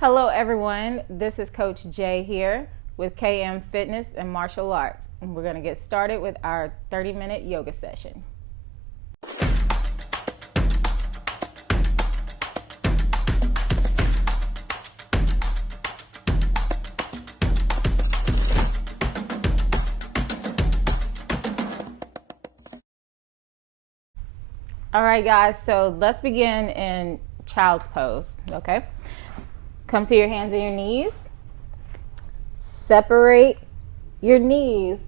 Hello everyone, this is Coach Jay here with KM Fitness and Martial Arts, and we're going to get started with our 30-minute yoga session. Alright guys, so let's begin in child's pose, okay? Come to your hands and your knees. Separate your knees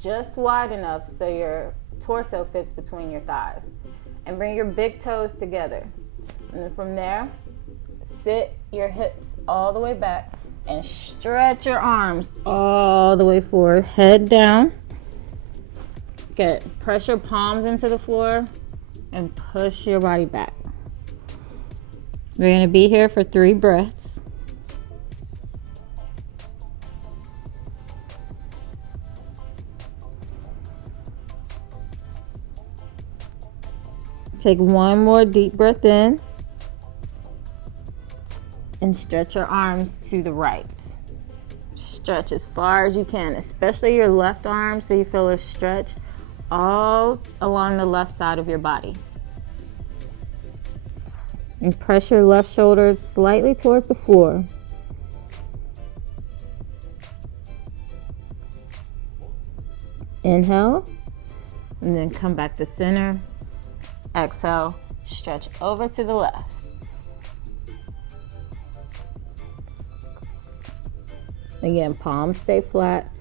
just wide enough so your torso fits between your thighs. And bring your big toes together. And then from there, sit your hips all the way back and stretch your arms all the way forward. Head down. Good. Press your palms into the floor and push your body back. We're going to be here for 3 breaths. Take one more deep breath in and stretch your arms to the right. Stretch as far as you can, especially your left arm, so you feel a stretch all along the left side of your body. And press your left shoulder slightly towards the floor. Inhale, and then come back to center. Exhale, stretch over to the left. Again, palms stay flat.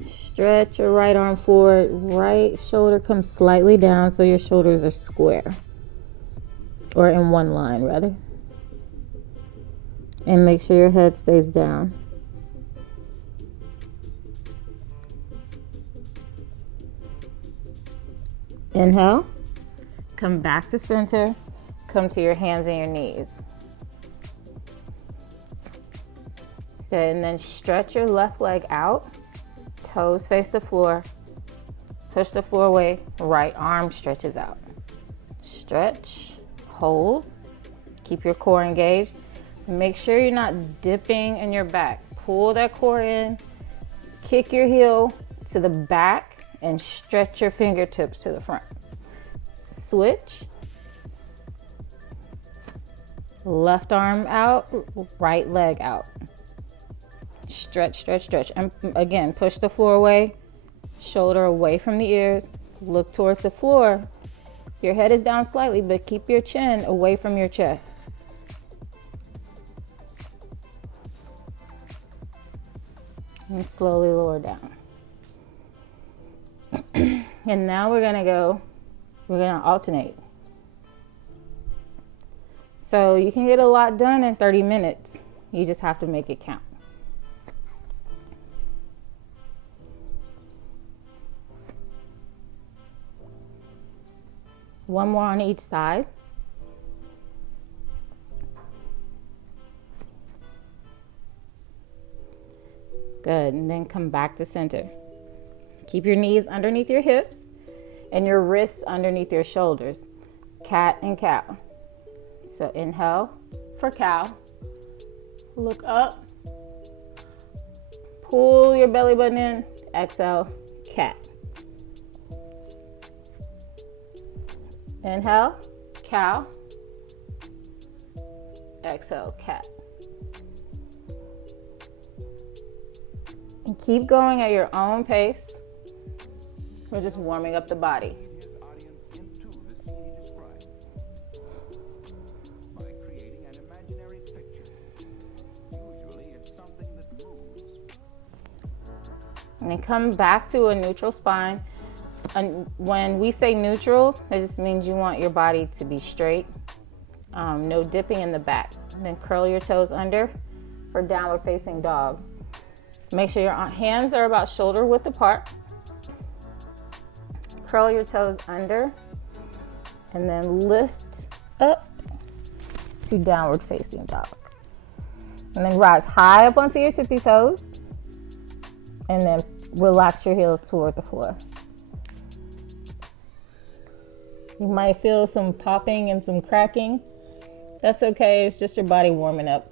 Stretch your right arm forward. Right shoulder comes slightly down so your shoulders are square. Or in one line, rather. And make sure your head stays down. Inhale. Come back to center. Come to your hands and your knees. Okay, and then stretch your left leg out. Toes face the floor. Push the floor away. Right arm stretches out. Stretch. Hold. Keep your core engaged. Make sure you're not dipping in your back. Pull that core in. Kick your heel to the back and stretch your fingertips to the front. Switch. Left arm out, right leg out. Stretch, stretch, stretch. And again, push the floor away. Shoulder away from the ears. Look towards the floor. Your head is down slightly, but keep your chin away from your chest. And slowly lower down. And now we're going to alternate. So you can get a lot done in 30 minutes. You just have to make it count. One more on each side. Good, and then come back to center. Keep your knees underneath your hips and your wrists underneath your shoulders. Cat and cow. So inhale for cow. Look up. Pull your belly button in. Exhale, cat. Inhale, cow. Exhale, cat. And keep going at your own pace. We're just warming up the body. And then come back to a neutral spine. And when we say neutral, it just means you want your body to be straight. No dipping in the back. And then curl your toes under for downward facing dog. Make sure your hands are about shoulder width apart. Curl your toes under and then lift up to downward facing dog. And then rise high up onto your tippy toes and then relax your heels toward the floor. You might feel some popping and some cracking. That's okay, it's just your body warming up.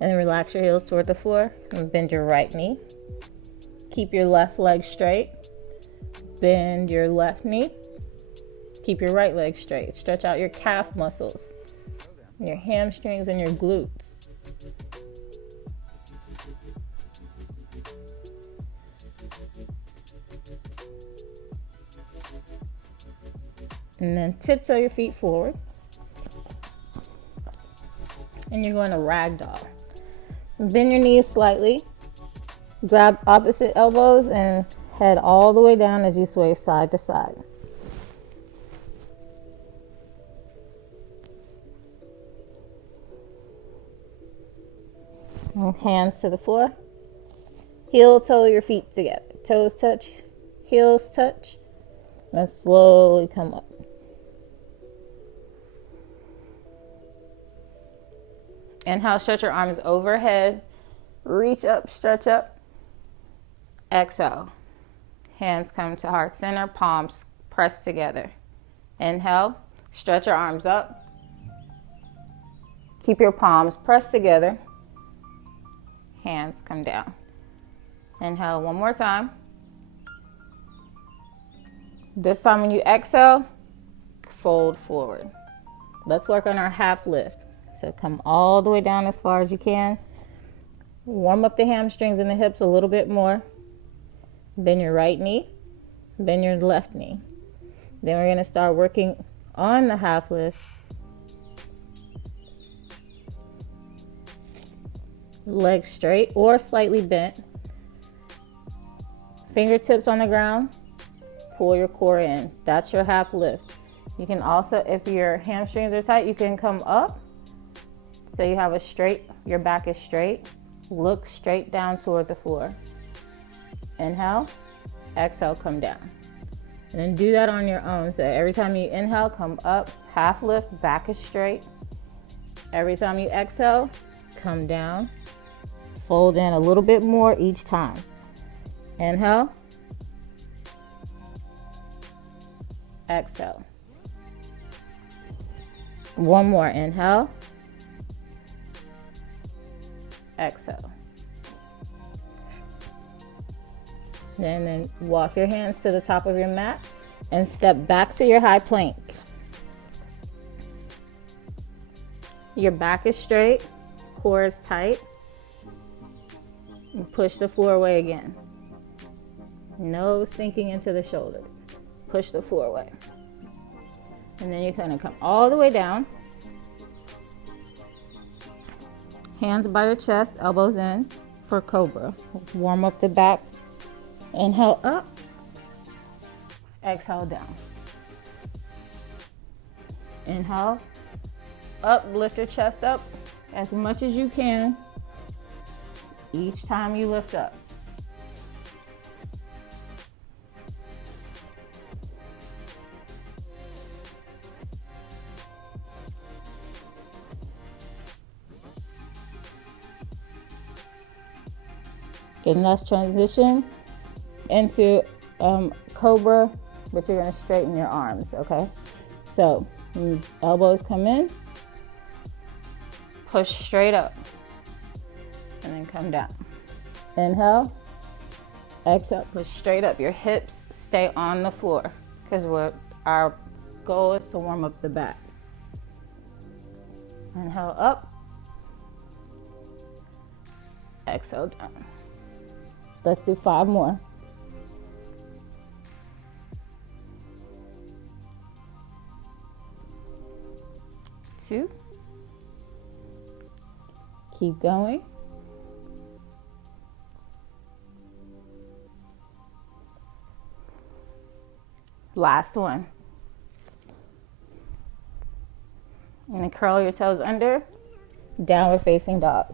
And then relax your heels toward the floor and bend your right knee. Keep your left leg straight. Bend your left knee. Keep your right leg straight. Stretch out your calf muscles, your hamstrings, and your glutes. And then tiptoe your feet forward. And you're going to ragdoll. Bend your knees slightly. Grab opposite elbows and head all the way down as you sway side to side. And hands to the floor. Heel toe your feet together. Toes touch, heels touch. And slowly come up. Inhale, stretch your arms overhead. Reach up, stretch up. Exhale. Hands come to heart center, palms press together. Inhale, stretch your arms up. Keep your palms pressed together. Hands come down. Inhale one more time. This time when you exhale, fold forward. Let's work on our half lift. So come all the way down as far as you can. Warm up the hamstrings and the hips a little bit more. Bend your right knee. Bend your left knee. Then we're going to start working on the half lift. Legs straight or slightly bent. Fingertips on the ground. Pull your core in. That's your half lift. You can also, if your hamstrings are tight, you can come up. So you have a straight, your back is straight. Look straight down toward the floor. Inhale, exhale, come down. And then do that on your own. So every time you inhale, come up, half lift, back is straight. Every time you exhale, come down. Fold in a little bit more each time. Inhale. Exhale. One more. Inhale. Exhale. And then walk your hands to the top of your mat and step back to your high plank. Your back is straight, core is tight. And push the floor away again. No sinking into the shoulders. Push the floor away. And then you're going to come all the way down. Hands by your chest, elbows in for cobra. Warm up the back. Inhale up. Exhale down. Inhale up, lift your chest up as much as you can each time you lift up. Okay, let's transition into cobra, but you're going to straighten your arms, okay? So, elbows come in, push straight up, and then come down. Inhale, exhale, push straight up. Your hips stay on the floor because our goal is to warm up the back. Inhale up, exhale down. Let's do 5 more. 2. Keep going. Last one. And then curl your toes under, downward facing dog.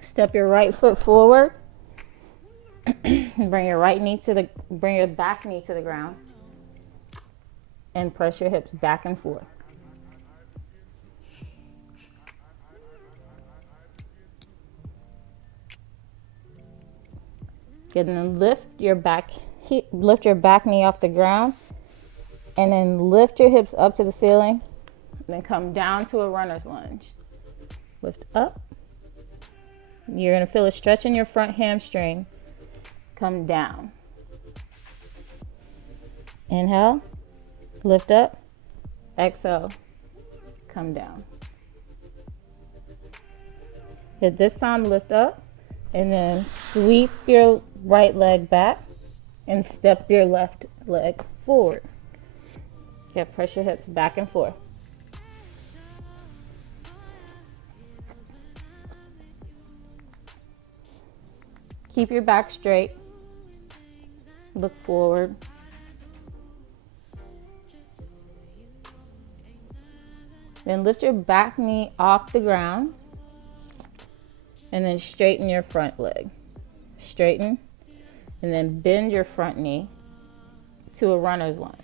Step your right foot forward. Bring your back knee to the ground. And press your hips back and forth. Good, and then lift your back knee off the ground, and then lift your hips up to the ceiling. Then come down to a runner's lunge. lift up. You're going to feel a stretch in your front hamstring. Come down. Inhale, lift up. Exhale, come down. At this time, lift up and then sweep your right leg back and step your left leg forward. Okay, press your hips back and forth. Keep your back straight. Look forward. Then lift your back knee off the ground and then straighten your front leg. Straighten and then bend your front knee to a runner's lunge.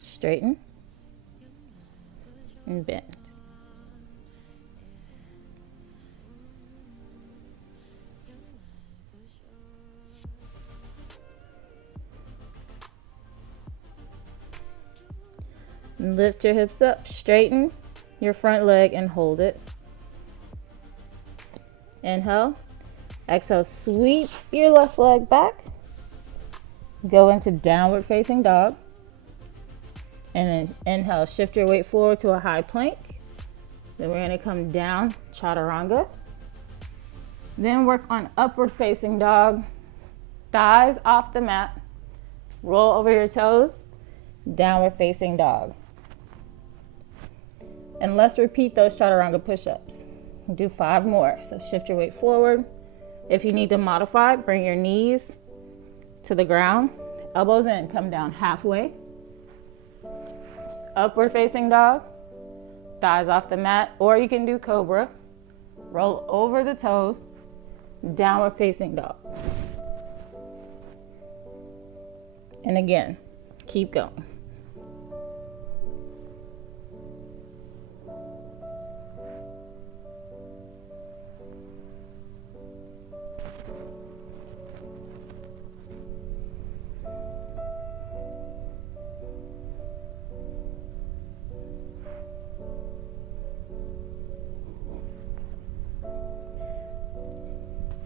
Straighten and bend. Lift your hips up, straighten your front leg and hold it. Inhale, exhale, sweep your left leg back. Go into downward facing dog. And then inhale, shift your weight forward to a high plank. Then we're going to come down, chaturanga. Then work on upward facing dog. Thighs off the mat. Roll over your toes. Downward facing dog. And let's repeat those chaturanga push-ups. Do 5 more. So shift your weight forward. If you need to modify, bring your knees to the ground. Elbows in, come down halfway. Upward facing dog. Thighs off the mat. Or you can do cobra. Roll over the toes. Downward facing dog. And again, keep going.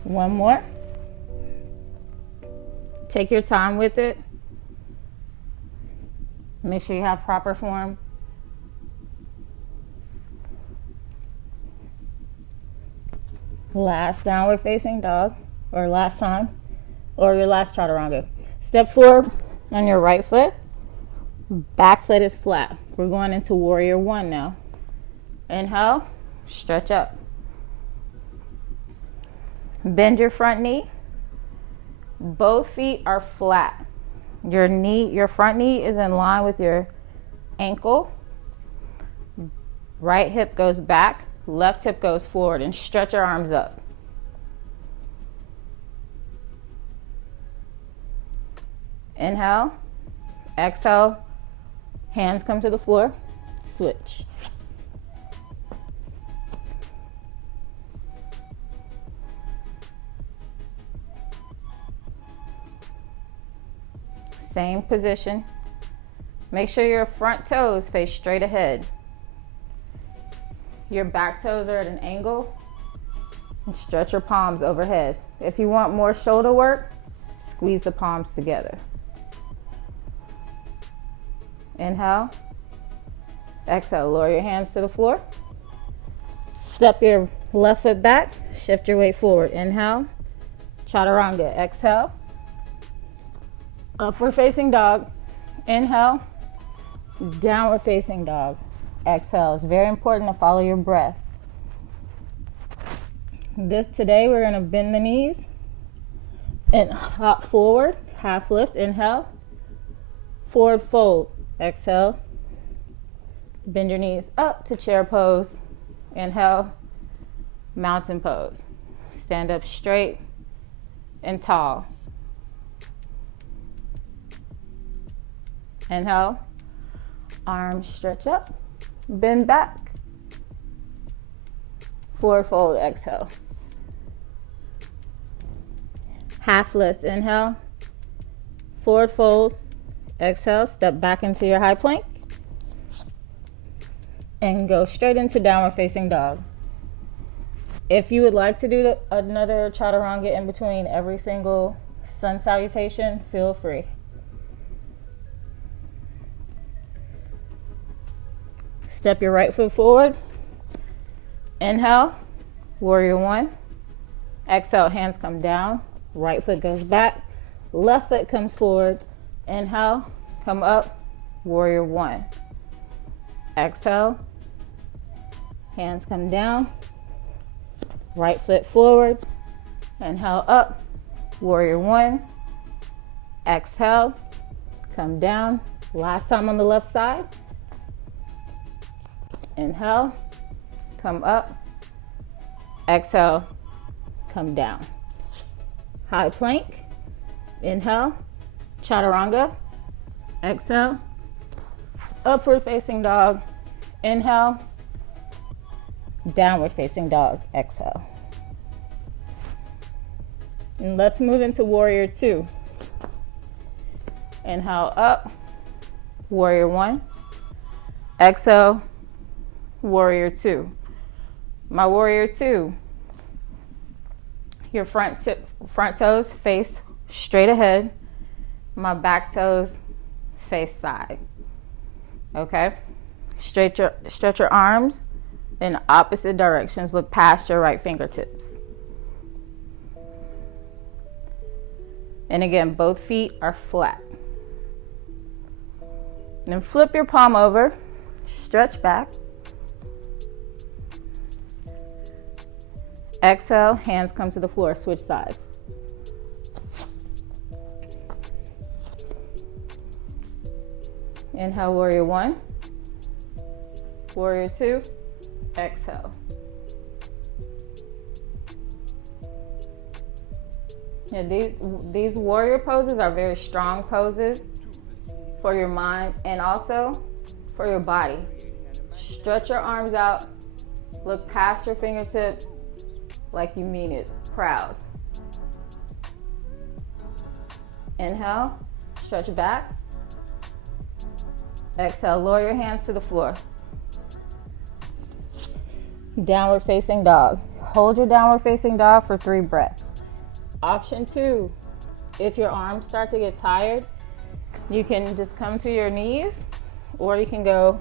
One more. Take your time with it. Make sure you have proper form. Last downward facing dog, or last time, or your last chaturanga. Step forward on your right foot. Back foot is flat. We're going into warrior one now. Inhale, stretch up. Bend your front knee. Both feet are flat. Your front knee is in line with your ankle. Right hip goes back, left hip goes forward, and stretch your arms up. Inhale, exhale, hands come to the floor, switch. Same position. Make sure your front toes face straight ahead. Your back toes are at an angle. And stretch your palms overhead. If you want more shoulder work, squeeze the palms together. Inhale. Exhale, lower your hands to the floor. Step your left foot back, shift your weight forward. Inhale, chaturanga. Exhale. Upward facing dog. Inhale. Downward facing dog. Exhale. It's very important to follow your breath. Today we're going to bend the knees and hop forward. Half lift. Inhale. Forward fold. Exhale. Bend your knees up to chair pose. Inhale. Mountain pose. Stand up straight and tall. Inhale, arms stretch up, bend back, forward fold, exhale. Half lift, inhale, forward fold, exhale, step back into your high plank. and go straight into downward facing dog. If you would like to do another chaturanga in between every single sun salutation, feel free. Step your right foot forward. Inhale, warrior one. Exhale, hands come down. Right foot goes back. Left foot comes forward. Inhale, come up, warrior one. Exhale, hands come down. Right foot forward. Inhale, up, warrior one. Exhale, come down. Last time on the left side. Inhale, come up. Exhale, come down. High plank. Inhale, chaturanga. Exhale, upward facing dog. Inhale, downward facing dog. Exhale. And let's move into warrior two. Inhale, up, warrior one. Exhale, warrior two. My warrior two, your front toes face straight ahead. My back toes face side. Okay? Stretch your arms in opposite directions. Look past your right fingertips. And again, both feet are flat. And then flip your palm over, stretch back. Exhale, hands come to the floor, switch sides. Inhale, warrior one. Warrior two, exhale. Yeah, these warrior poses are very strong poses for your mind and also for your body. Stretch your arms out, look past your fingertips like you mean it, proud. Inhale, stretch back. Exhale, lower your hands to the floor. Downward facing dog. Hold your downward facing dog for 3 breaths. Option 2, if your arms start to get tired, you can just come to your knees or you can go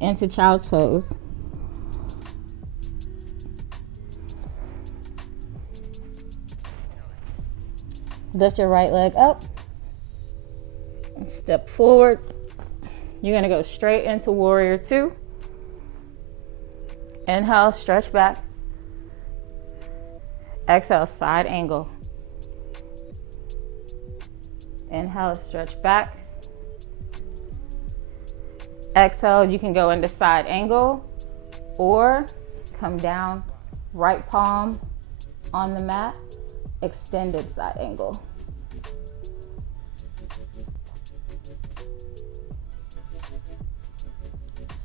into child's pose. Lift your right leg up and step forward. You're going to go straight into warrior two. Inhale, stretch back. Exhale, side angle. Inhale, stretch back. Exhale, you can go into side angle or come down, right palm on the mat, extended side angle.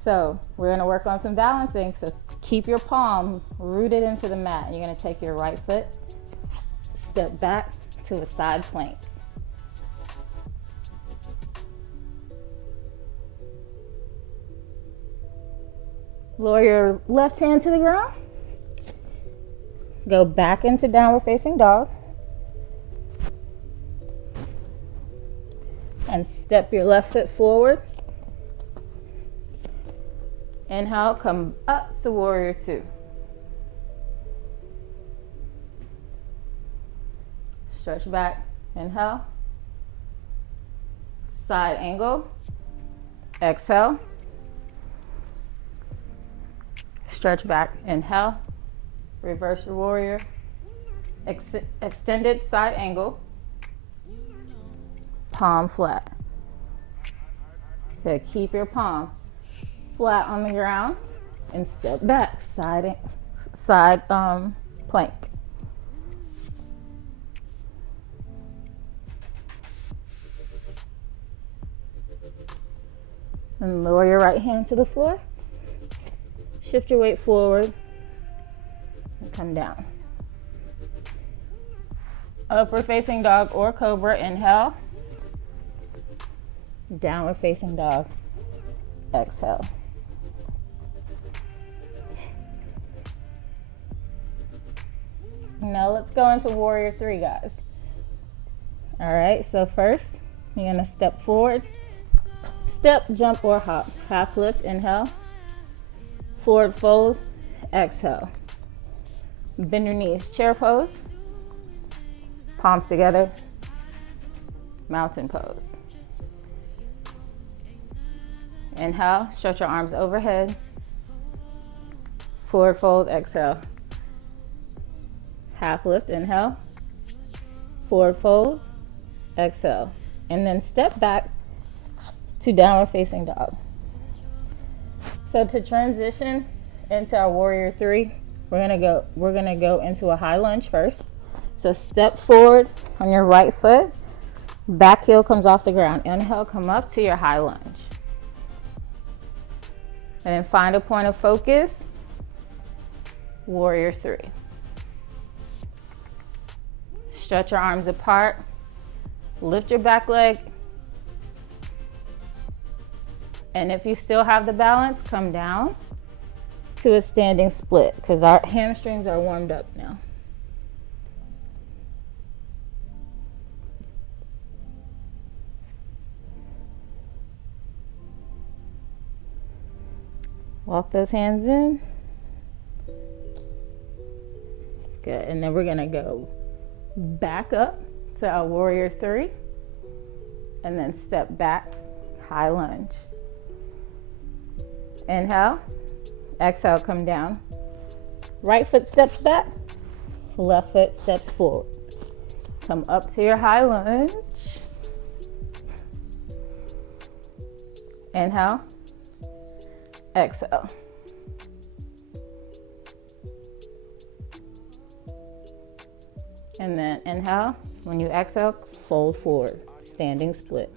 So we're going to work on some balancing. So keep your palm rooted into the mat. You're going to take your right foot, step back to a side plank. Lower your left hand to the ground. Go back into downward facing dog. And step your left foot forward. Inhale, come up to warrior two. Stretch back, inhale. Side angle, exhale. Stretch back, inhale. Reverse your warrior. Extended side angle. Palm flat. Okay, keep your palm flat on the ground and step back, side plank. And lower your right hand to the floor. Shift your weight forward and come down. Upward facing dog or cobra, inhale. Downward facing dog, exhale. Now let's go into warrior three, guys. All right, so first you're gonna step forward, step, jump, or hop. Half lift, inhale. Forward fold, exhale. Bend your knees, chair pose. Palms together, mountain pose. Inhale, stretch your arms overhead. Forward fold, exhale. Half lift, inhale. Forward fold, exhale. And then step back to downward facing dog. So to transition into our warrior three, we're gonna go into a high lunge first. So step forward on your right foot, back heel comes off the ground. Inhale, come up to your high lunge. And then find a point of focus, warrior three. Stretch your arms apart, lift your back leg, and if you still have the balance, come down to a standing split because our hamstrings are warmed up now. Walk those hands in. Good, and then we're gonna go back up to our warrior three and then step back, high lunge. Inhale, exhale, come down. Right foot steps back, left foot steps forward. Come up to your high lunge. Inhale, exhale. And then inhale, when you exhale, fold forward, standing split.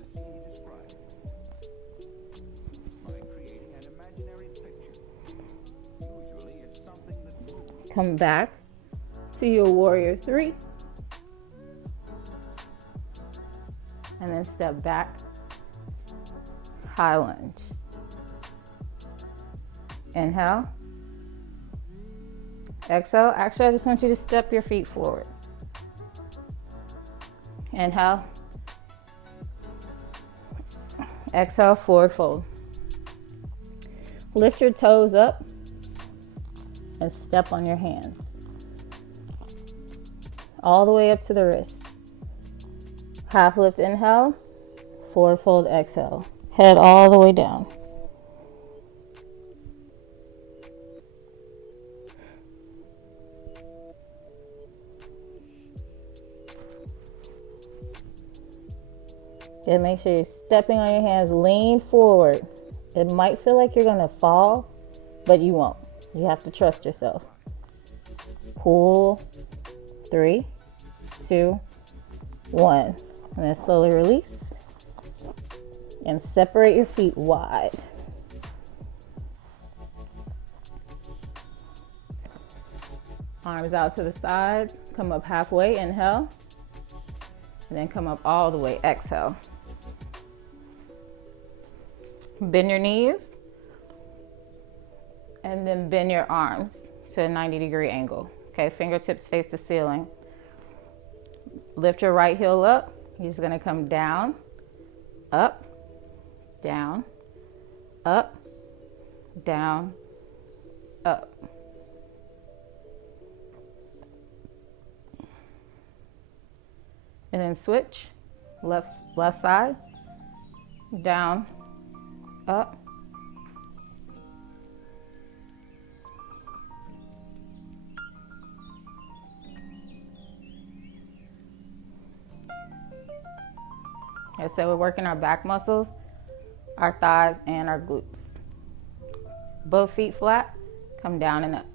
Come back to your warrior three. And then step back, high lunge. Inhale. Exhale. Actually, I just want you to step your feet forward. Inhale. Exhale, forward fold. Lift your toes up and step on your hands. All the way up to the wrist. Half lift, inhale. Forward fold, exhale. Head all the way down. Okay, make sure you're stepping on your hands, lean forward. It might feel like you're gonna fall, but you won't. You have to trust yourself. Pull, 3, 2, 1. And then slowly release. And separate your feet wide. Arms out to the sides. Come up halfway, inhale. And then come up all the way, exhale. Bend your knees. And then bend your arms to a 90-degree angle. Okay, fingertips face the ceiling. Lift your right heel up. You're just gonna come down, up, down, up, down, up. And then switch, left side, down, up. Okay, so we're working our back muscles, our thighs, and our glutes. Both feet flat, come down and up.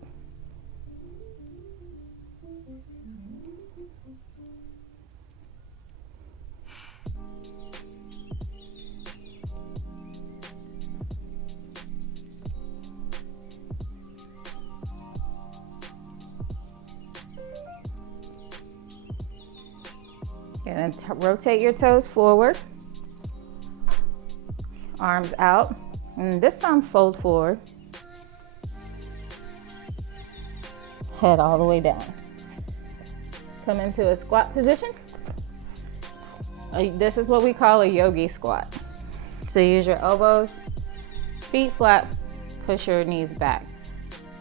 And then rotate your toes forward, arms out, and this time fold forward, head all the way down. Come into a squat position. This is what we call a yogi squat. So use your elbows, feet flat, push your knees back.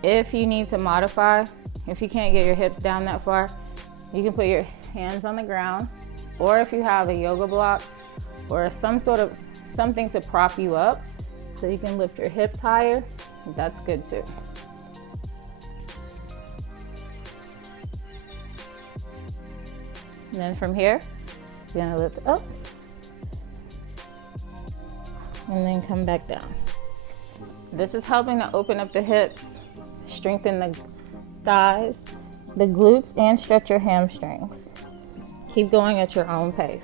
If you need to modify, if you can't get your hips down that far, you can put your hands on the ground, or if you have a yoga block or some sort of something to prop you up so you can lift your hips higher, that's good too. And then from here, you're gonna lift up and then come back down. This is helping to open up the hips, strengthen the thighs, the glutes, and stretch your hamstrings. Keep going at your own pace.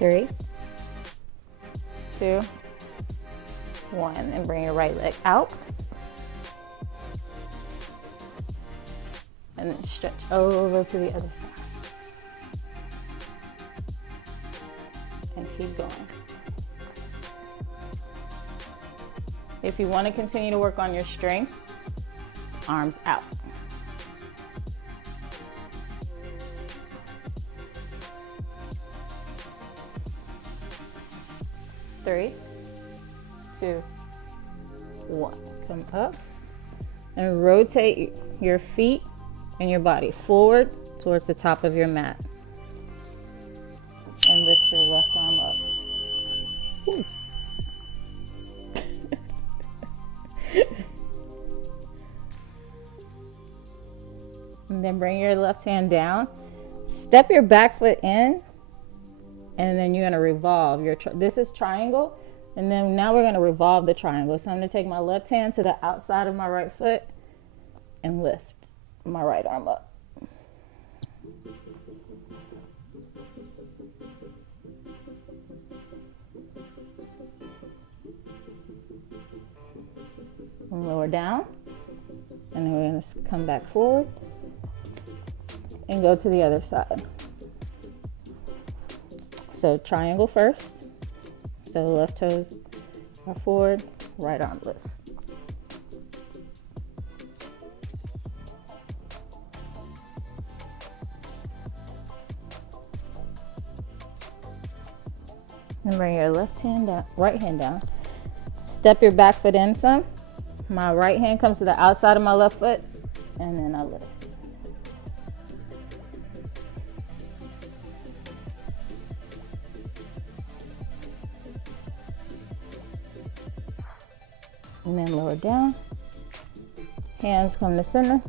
Three, two, one, and bring your right leg out. And then stretch over to the other side. And keep going. If you want to continue to work on your strength, arms out. 3, 2, 1. Come up and rotate your feet and your body forward towards the top of your mat. And lift your left arm up. Ooh. And then bring your left hand down. Step your back foot in. And then you're going to revolve. This is triangle. And then now we're going to revolve the triangle. So I'm going to take my left hand to the outside of my right foot and lift my right arm up. And lower down. And then we're going to come back forward and go to the other side. So triangle first. So left toes are forward, right arm lifts. And bring your left hand down, right hand down. Step your back foot in some. My right hand comes to the outside of my left foot, and then I lift. And then lower down. Hands come to center.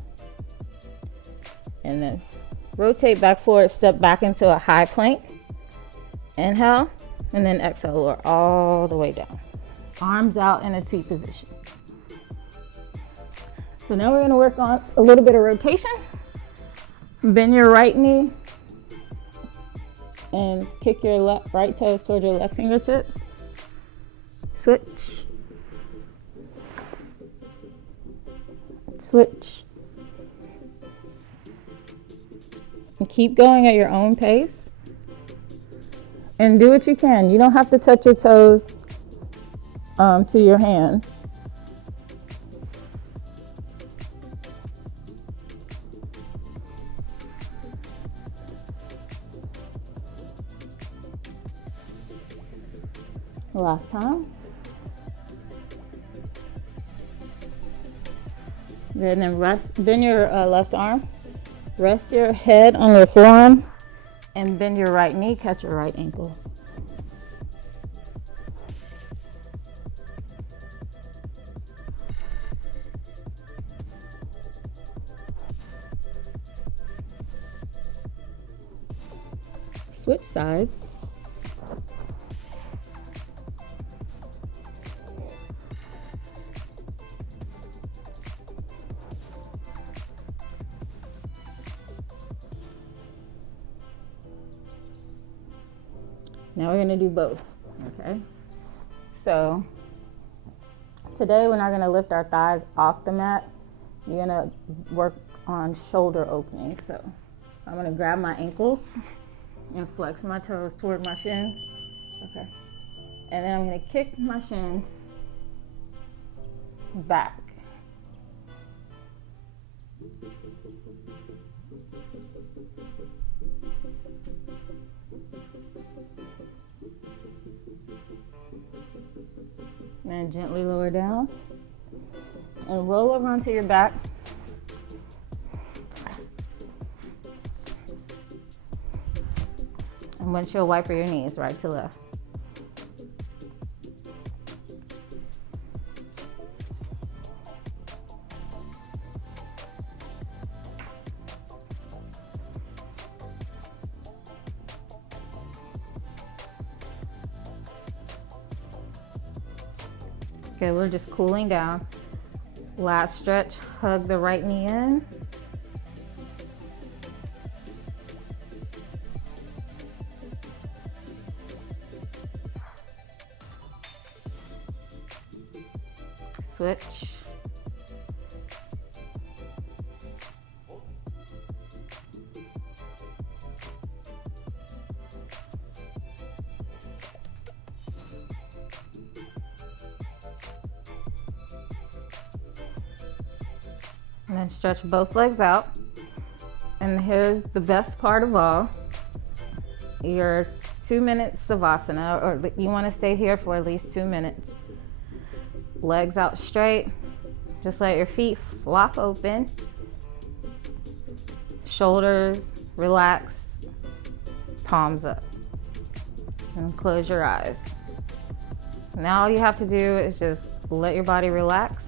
And then rotate back forward, step back into a high plank. Inhale, and then exhale, lower all the way down. Arms out in a T position. So now we're going to work on a little bit of rotation. Bend your right knee and kick your right toes towards your left fingertips. Switch. Switch. And keep going at your own pace. And do what you can. You don't have to touch your toes to your hands. Last time. Then bend your left arm. Rest your head on your forearm and bend your right knee, catch your right ankle. Switch sides. Now we're going to do both, okay? So Today we're not going to lift our thighs off the mat. You're going to work on shoulder opening. So I'm going to grab my ankles and flex my toes toward my shins. Okay. And then I'm going to kick my shins back. And then gently lower down and roll over onto your back. And windshield wiper your knees right to left. Okay, we're just cooling down. Last stretch, hug the right knee in. Switch. And then stretch both legs out. And here's the best part of all. Your 2 minutes Savasana, or you want to stay here for at least 2 minutes. Legs out straight. Just let your feet flop open. Shoulders relax. Palms up. And close your eyes. Now all you have to do is just let your body relax.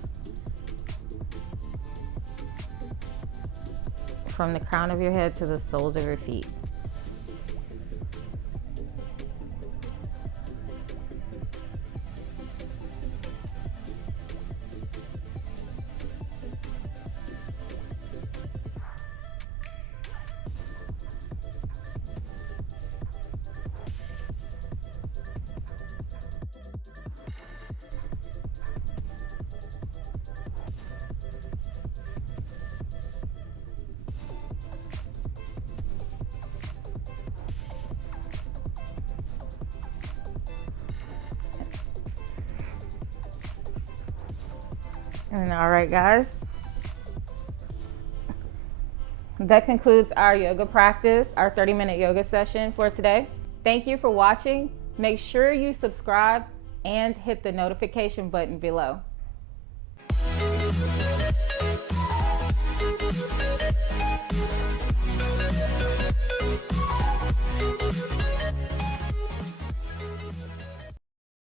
From the crown of your head to the soles of your feet. And all right, guys, that concludes our yoga practice, our 30-minute yoga session for today. Thank you for watching. Make sure you subscribe and hit the notification button below.